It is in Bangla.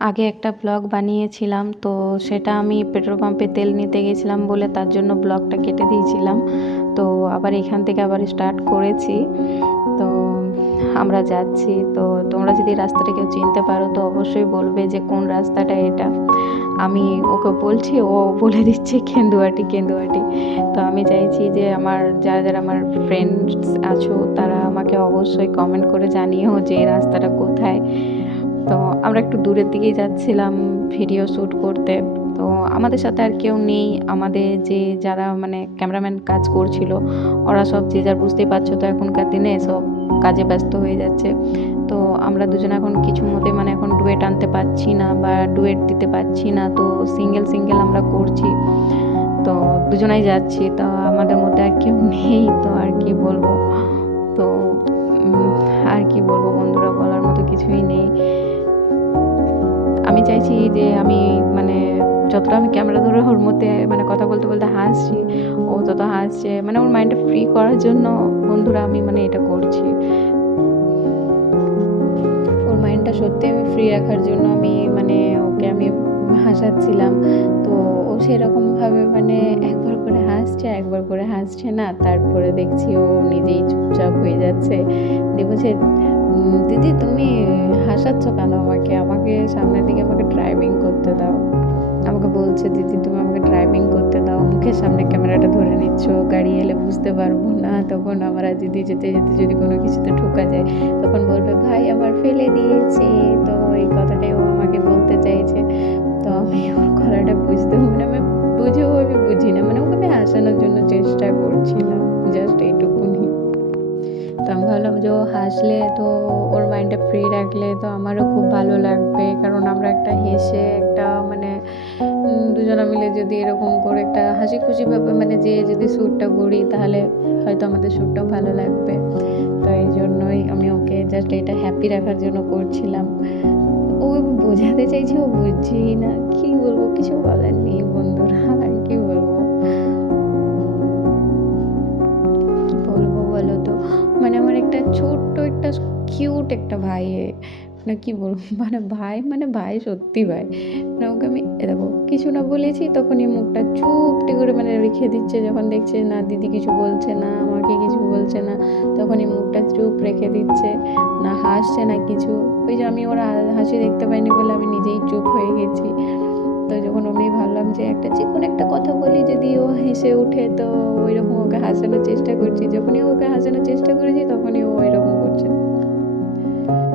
আগে একটা ব্লগ বানিয়েছিলাম, তো সেটা আমি পেট্রোল পাম্পে তেল নিতে গেছিলাম বলে তার জন্য ব্লগটা কেটে দিয়েছিলাম। তো আবার এখান থেকে আবার স্টার্ট করেছি। তো আমরা যাচ্ছি, তো তোমরা যদি রাস্তাটা কেউ চিনতে পারো তো অবশ্যই বলবে যে কোন রাস্তাটা এটা। আমি ওকে বলছি, ও বলে দিচ্ছে কেন্দুয়াটি কেন্দুয়াটি। তো আমি চাইছি যে আমার যারা যারা আমার ফ্রেন্ডস আছো তারা আমাকে অবশ্যই কমেন্ট করে জানিও যে এই রাস্তাটা কোথায়। তো আমরা একটু দূরের দিকেই যাচ্ছিলাম ভিডিও শ্যুট করতে। তো আমাদের সাথে আর কেউ নেই, আমাদের যে যারা মানে ক্যামেরাম্যান কাজ করছিল ওরা সব যে যার, বুঝতেই পারছো তো এখনকার দিনে সব কাজে ব্যস্ত হয়ে যাচ্ছে। তো আমরা দুজনে এখন কিছু মতে মানে এখন ডুয়েট আনতে পারছি না বা ডুয়েট দিতে পারছি না, তো সিঙ্গেল সিঙ্গেল আমরা করছি। তো দুজনাই যাচ্ছি, তো আমাদের মধ্যে আর কেউ নেই, তো আর কি বলবো। তো আর কি বলবো বন্ধুরা, বলার মতো কিছুই নেই। আমি চাইছি যে আমি মানে যতটা আমি ক্যামেরা ধরে ওর মধ্যে মানে কথা বলতে বলতে হাসছি, ও তত হাসছে, মানে ওর মাইন্ডটা ফ্রি করার জন্য বন্ধুরা আমি মানে এটা করছি। ওর মাইন্ডটা সত্যি আমি ফ্রি রাখার জন্য আমি মানে ওকে আমি হাসাচ্ছিলাম। তো ও সেরকমভাবে মানে একবার করে হাসছে, একবার করে হাসছে না, তারপরে দেখছি ও নিজেই চুপচাপ হয়ে যাচ্ছে। দিয়ে বলছে, দিদি তুমি হাসাচ্ছ কেন আমাকে, আমাকে সামনের দিকে আমাকে ড্রাইভিং করতে দাও। আমাকে বলছে, দিদি তুমি আমাকে ড্রাইভিং করতে দাও, মুখের সামনে ক্যামেরাটা ধরে নিচ্ছ, গাড়ি এলে বুঝতে পারবো না, তখন আমরা যদি যেতে যেতে যদি কোনো কিছুতে ঠোকা যায় তখন বলবে ভাই আমার ফেলে দিয়েছে। তো এই কথাটাই ও আমাকে বলতে চাইছে। তো আমি ওর কথাটা বুঝতেও মানে আমি বুঝেও আমি বুঝি না, মানে ওকে আমি হাসানোর জন্য চেষ্টা করছিলাম, জাস্ট এইটুকুনি। তো আমি ভাবলাম যে ও হাসলে তো ওর মাইন্ডটা ফ্রি রাখলে তো আমারও খুব ভালো লাগবে, কারণ আমরা একটা হেসে একটা মানে দুজনা মিলে যদি এরকম করে একটা হাসি খুশিভাবে মানে যে যদি শ্যুটটা করি তাহলে হয়তো আমাদের শ্যুটটাও ভালো লাগবে। তো এই জন্যই আমি ওকে জাস্ট এটা হ্যাপি রাখার জন্য করছিলাম। ও বোঝাতে চাইছে, ও বুঝছেই না, কি বলবো, কিছু বলার নেই বন্ধুরা, আর কি বলবো। কি বলবো বলো তো, মানে আমার একটা ছোট্ট একটা কিউট একটা ভাই, মানে কি বলবো, মানে ভাই মানে ভাই সত্যি ভাই। মানে ওকে আমি দেখো কিছু না বলেছি তখনই মুখটা চুপটি করে মানে রেখে দিচ্ছে, যখন দেখছে না দিদি কিছু বলছে না, আমাকে কিছু বলছে না, তখনই মুখটা চুপ রেখে দিচ্ছে, না হাসছে না কিছু। ওই যে আমি ওর হাসি দেখতে পাইনি বলে আমি নিজেই চুপ হয়ে গেছি। তো যখন আমি ভাবলাম যে একটা যে কোনো একটা কথা বলি যদি ও হেসে ওঠে, তো ওইরকম ওকে হাসানোর চেষ্টা করছি, যখনই ওকে হাসানোর চেষ্টা করেছি তখনই ও ওইরকম করছে।